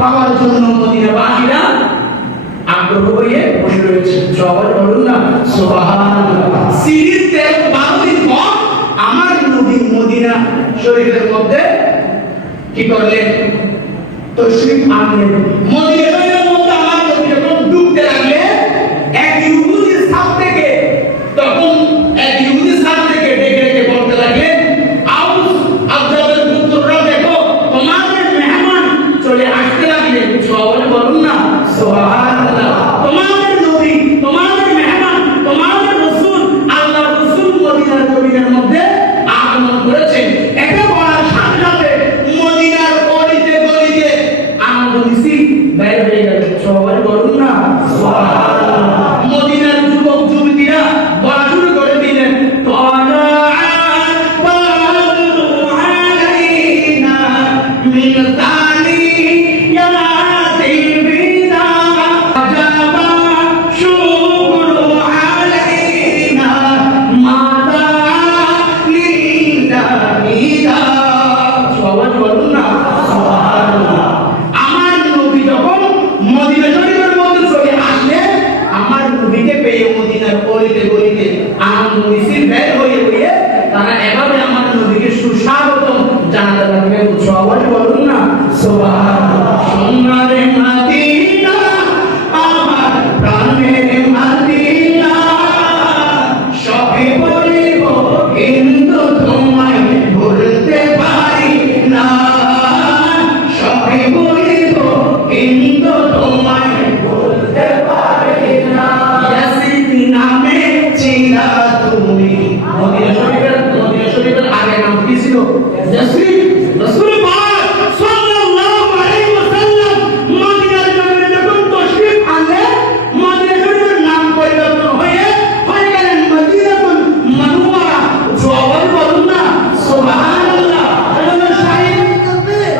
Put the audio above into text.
পাওয়ার জন্য মদিনাবাসীরা আগ্রহ হয়ে বসে রয়েছে। সবাই বলুন না সুবহানাল্লাহ। সিরিজ 12 দিন পর আমার নবী মদিনা শরীফের মধ্যে কি করলেন? তশরিফ আনলেন। মদিনা শরীফের মধ্যে আমার নবী যখন ঢুকতে লাগলেন, এক ইহুদি সাপ থেকে ডেকে ডেকে বলতে লাগলেন, আউস আব্দুল্লাহর পুত্ররা দেখো তোমাদের মেহমান চলে আসতে লাগলেন। সবাই বলুন না সুবহানাল্লাহ। তোমাদের নবী, তোমাদের মেহমান, তোমাদের রাসূল, আল্লাহর রাসূল মদিনার জমিনের মধ্যে আগমন করেছেন। এটা বলার সাথে সাথে মদিনার গলিতে গলিতে আনন্দ মিছিল বের হয়ে গেল। সবাই বলুন না সুবহানাল্লাহ। মদিনার যুবক যুবতীরা বলা শুরু করে দিলেন, আনন্দ মিছিল বের হয়ে হয়ে তারা এভাবে আমার নবীকে সুস্বাগতম জানাতে লাগলেন। সবাই বলুন না সুবহানাল্লাহ। সোনারে মদিনা আমার প্রাণের মদিনা, সবে বলিব কিন্তু তোমায় ভুলতে পারি না, সবে বলিব কিন্তু তোমায় ভুলতে পারি না। ইয়াসিন নামে চিনা তুমি। মদিনা শরীফের আগে নাম কি ছিল? ইয়াসিন। রাসূল পাক সাল্লাল্লাহু আলাইহি ওয়াসাল্লাম মদিনার জমিনে যখন তাশরীফ আনলেন, মদিনা শরীফের নাম পরিবর্তন হয়ে গেলেন মদিনাতুল মুনাওয়ারা। সবাই বলুন না সুবহানাল্লাহ। শাহিদ তাকবীর,